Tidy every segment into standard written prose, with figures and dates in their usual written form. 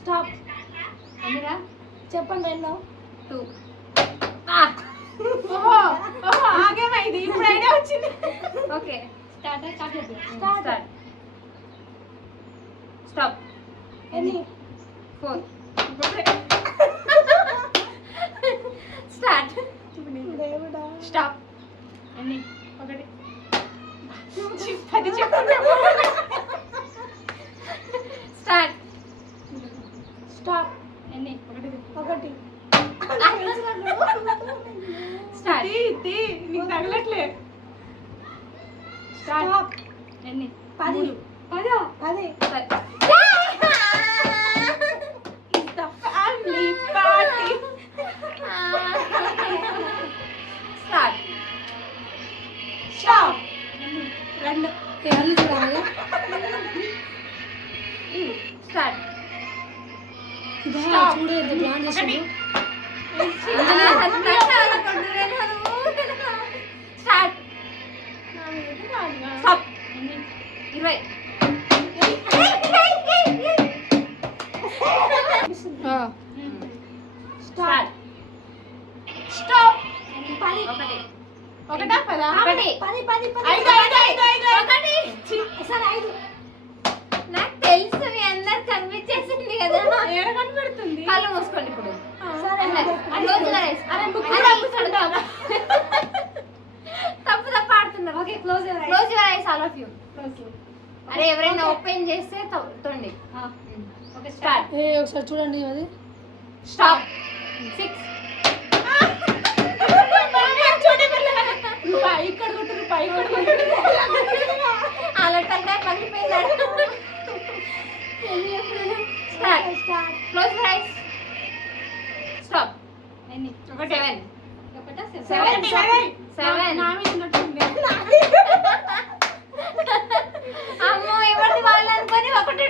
Stop. ఎన్నిరా చెప్పండి. ఎన్నో 2. ఆగేమైంది ఇప్పుడు ఐడియా వచ్చింది. Okay start. స్టాప్. ఎన్ని 4. స్టార్ట్. స్టాప్. ఎన్ని 1. 10 చెప్పండి. స్టార్ట్. స్టాప్. ఎన్ని 1. స్టార్ట్. నీకు తగలట్లే. స్టాప్. ఎన్ని 10. 10. Family party. స్టార్ట్. స్టాప్. 2. పేర్లు చూడాలి. స్టార్ట్. స్టాప్. చూడు ఎంత ప్లాన్ చేసాను. స్టార్ట్. స్టాప్. 20. స్టార్ట్. స్టాప్. 10. 1. 10. 5. సరే 5. నాకు తెలుసు మీ అందరు కనిపించేసింది కదా. ఏడ కనబడుతుంది? కళ్ళు మూసుకోండి ఇప్పుడు. తప్పు ఆడుతున్నారు. Okay close your ice all of you. అరే ఎవరైనా ఓపెన్ చేస్తే తోండి. Okay start. ఒకసారి చూడండి. అది స్టాప్. 6. ఇక్కడ కొట్టురు. అలా టంకాయ పగిలిపోయింది. Start. Close your ice. Stop. ఎన్ని 7. 7. నా మీద ఉన్నట్టుంది. అమ్మో ఎవరిది వాళ్ళు అనుకొని ఒకటి.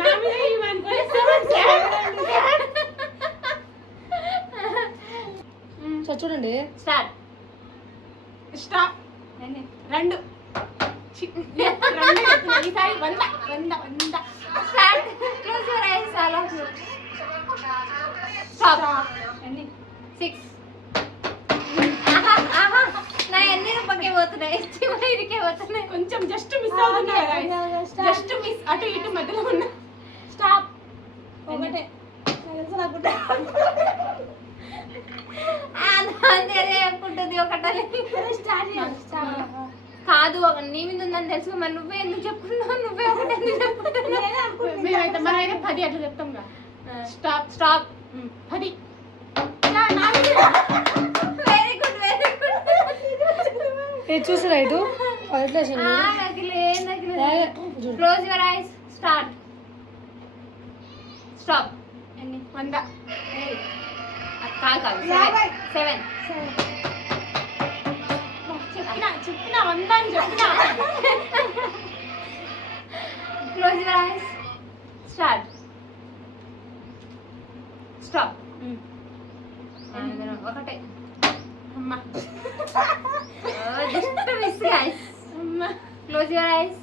నా మీద ఇవనుకొని 7. చూడండి. స్టార్ట్. స్టాప్. 2. ఈసారి 100. Start. Close your ice all of you. Stop. 6. నా ఎన్ని రూపాయకే పోతున్నాయి. చివరికే పోతున్నాయి. కొంచెం జస్ట్ మిస్ అవుతున్నాయి. జస్ట్ మిస్ అటు ఇటు మధ్యలో ఉన్నా. స్టాప్. 1. అనుకుంటుంది ఒకటని. కాదు నీ మీద ఉందని తెలుసు. మరి నువ్వే ఎందుకు చెప్పుకున్నావు? నువ్వే ఒకటి ఎందుకు చెప్పుకుంటున్నావు? మేమైతే 10 అట్లా చెప్తాం. Stop. Stop. 10. Very good very good. చూసారా ఇటు close your eyes. Start. Stop. 100. కాదు 7. చెప్పినా 100 అని చెప్పినా. Close your eyes. Start. Stop. 1. అమ్మా. Just miss guys. అమ్మా. Close your eyes.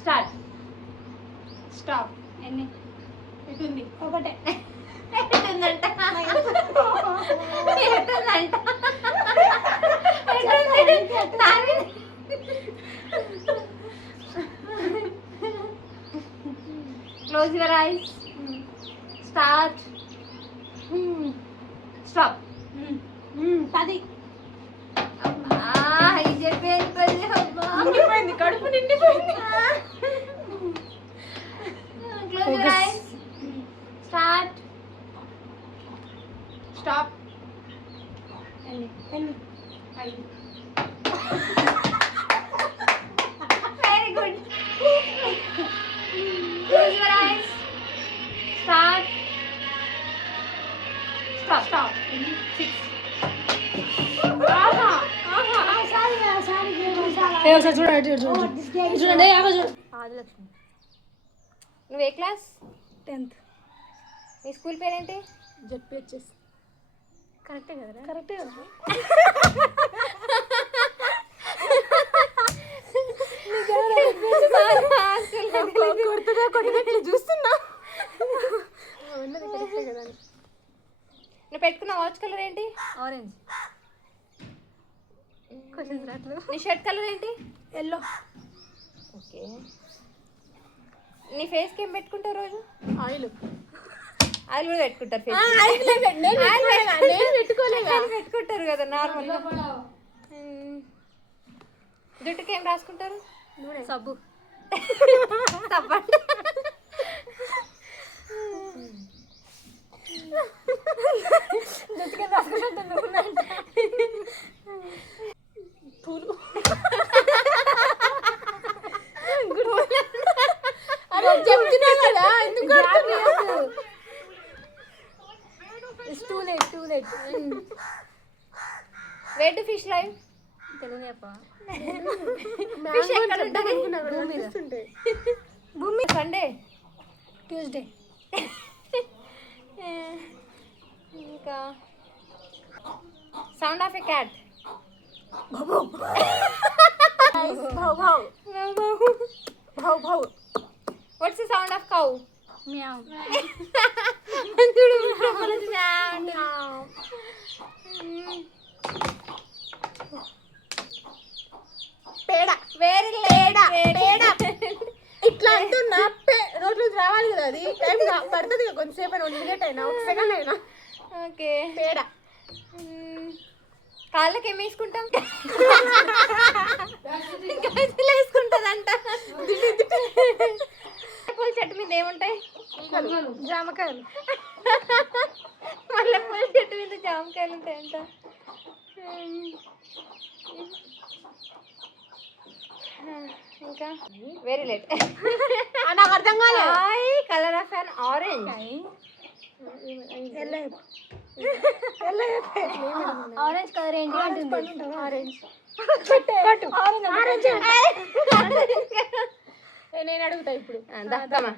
Start. Stop. ఎన్ని ఎటుంది? 1. ఎటుందంట. ఎటుందంట. Close your eyes. Start. Stop. 10. ఇది చెప్పేది 10. నిండిపోయింది. కడుపు నిండిపోయింది. Close your eyes. Start. Stop. 5. Very good. Close your eyes. Start. Stop. 6. ఒకసారి చూడండి. చూడండి. ఆదిలక్ష్మి. నువ్వు ఏ క్లాస్? 10th. మీ స్కూల్ పేరేంటి? జెడ్పిహెచ్ఎస్. కరెక్టే కదరా? కరెక్టే కదా. కొట్టినట్లు చూస్తున్నా. నువ్వు పెట్టుకున్న వాచ్ కలర్ ఏంటి? ఆరెంజ్. నీ షర్ట్ కలర్ ఏంటి? ఎల్లో. ఓకే. నీ ఫేస్కి ఏం పెట్టుకుంటావు రోజు? ఆయిల్. ఆయిల్ కూడా పెట్టుకుంటారు ఫేస్. పెట్టుకుంటారు కదా నార్మల్గా. జుట్టుకి ఏం రాసుకుంటారు? సబ్బు. తప్పండి. పూలు. చెప్తున్నా కదా ఎందుకు too late. Where do fish live? Telugu చెప్ప. ఫిష్ ఎక్కడ ఉంటుంది? భూమి. సండే. ట్యూస్డే. ఇంకా sound of a cat. What's the sound of cow? Meow. పేడ. వెరీ పేడ. ఇట్లా అంటున్నా రోడ్లు రావాలి కదా, అది టైం పడుతుంది కదా కొంచెంసేపు అయినా, 1 మినిట్ అయినా, 1 సెకండ్ అయినా. ఓకే. పేడ. కాళ్ళకి ఏం వేసుకుంటాం? వేసుకుంటుందంట. పూల చెట్టు మీద ఏముంటాయి? జామకాయలు. మళ్ళీ పూల చెట్టు మీద జామకాయలు ఉంటాయంట. ఇంకా వెరీ లేట్. నాకు అర్థం కాలేదు. Colour of an orange. Orange colour ఏంటి అంటుంది. ఆరెంజ్. నేను అడుగుతా ఇప్పుడు. దక్కమా.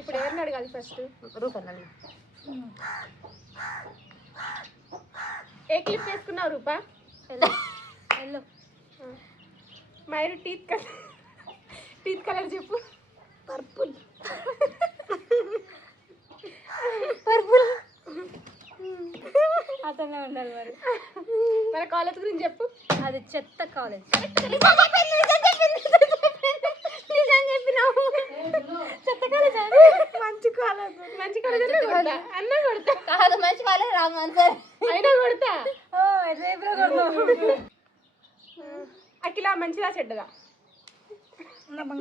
ఇప్పుడు ఎవరిని అడగాలి ఫస్ట్? రూపన్నాను. ఏ క్లిప్ వేసుకున్నావు రూపా? ఎల్లో. మైరు టీత్ కలర్ చెప్పు. పర్పుల్. అతనే ఉండాలి మరి. మన కాలేజ్ గురించి చెప్పు. అది చెత్త కాలేజ్. చెత్త కాలేజ్. మంచి కాలేజ్ అన్నా కొడతా. కాదు మంచి కాలేజ్. Wrong answer. అయినా కొడతా. అఖిల మంచిదా చెడ్డదా?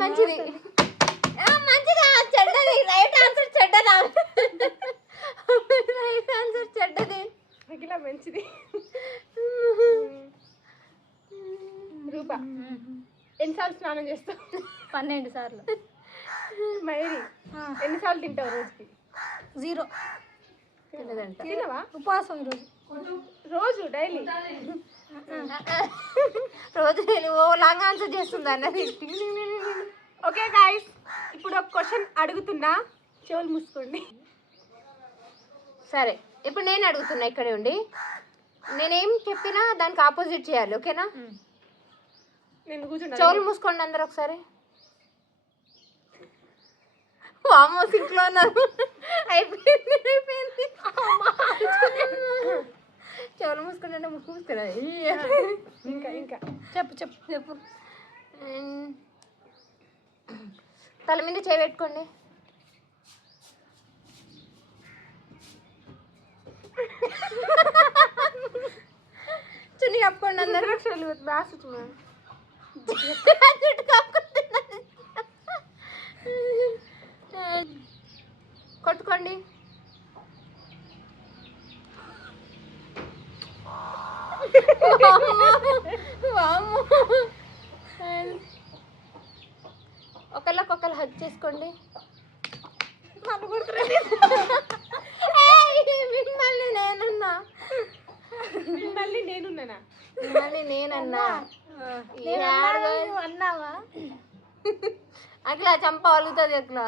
మంచిది. మంచిదా చెడ్డది? రైట్ ఆన్సర్ చెడ్డదా? రైట్ ఆన్సర్ చెడ్డది. అఖిల మంచిది. రూపా ఎన్నిసార్లు స్నానం చేస్తావు? 12 సార్లు. మైరి ఎన్నిసార్లు తింటావు రోజుకి? 0. తినవా? ఉపవాసం ఈరోజు. రోజు డైలీ? రోజు ఓ లాంగ్ ఆన్సర్ చేస్తుంది అన్నది. ఓకే గాయ్స్, ఇప్పుడు ఒక క్వశ్చన్ అడుగుతున్నా, చెవులు మూసుకోండి. సరే, ఇప్పుడు నేను అడుగుతున్నా. ఇక్కడే ఉండి నేనేం చెప్పినా దానికి ఆపోజిట్ చేయాలి. ఓకేనా? నేను కూర్చుంటా. చెవులు మూసుకోండి అందరు ఒకసారి. వామో సింక్లో ఉన్నారు. అయిపోయింది. చెవులు మూసుకుంటే ముక్కు మూసుకురా. ఇంకా చెప్పు. తల మీద చేయి పెట్టుకోండి. చున్నీ కప్పుకోండి అందరు. జుట్టు కప్పుకుంటున్నారు. కొట్టుకోండి. ఒకళ్ళకొకళ్ళు హగ్ చేసుకోండి. మిమ్మల్ని నేనున్నానా? అన్నావా? అట్లా చంప అలుగుతుంది. అట్లా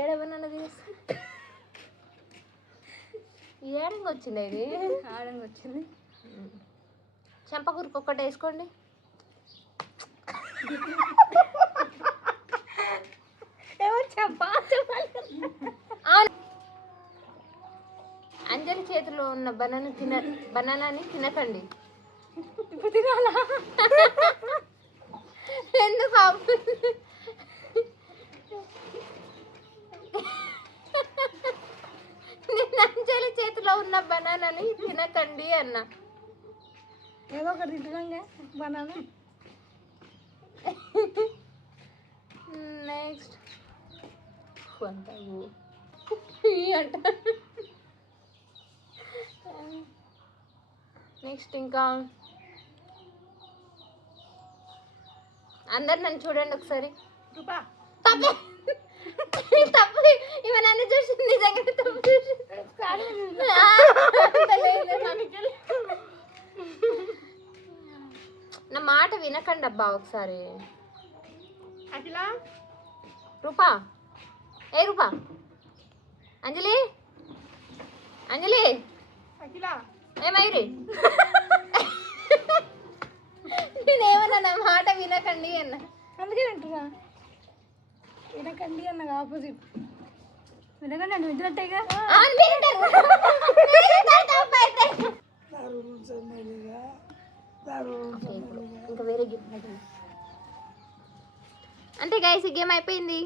ఏడవనన్నది ఏడంగా వచ్చింది ఇది ఆడంగా వచ్చింది. చెంపకూరికి ఒక్కటి వేసుకోండి. ఎవరు చెప్పాలి? అంజలి చేతిలో ఉన్న బనానాని తినకండి. ఇప్పుడు తినాలా? ఎందుకు నేను అంజలి చేతిలో ఉన్న బనానాని తినకండి అన్న. ఏదో ఒకటి తింటున్నాగా బనానా. నెక్స్ట్ అంటావు అంట. నెక్స్ట్ ఇంకా అందరు నన్ను చూడండి ఒకసారి. రూపా తప్పు తప్పు ఇవ నన్ను చూసింది నిజంగా తప్పు చూసింది. నా మాట వినకండి అబ్బా ఒకసారి. అఖిల రూపా ఏ రూపా అంజలి అంజలి అఖిల ఏమైరి నేనేమన్నా నా మాట వినకండి అన్న. అందుకే వింటున్నా. వినకండి అన్నది ఆపోజిట్. వినకండి అంటే వింటున్నట్టేగా. ఇంకా వేరే గేమ్ అంటే గైస్ ఈ గేమ్ అయిపోయింది.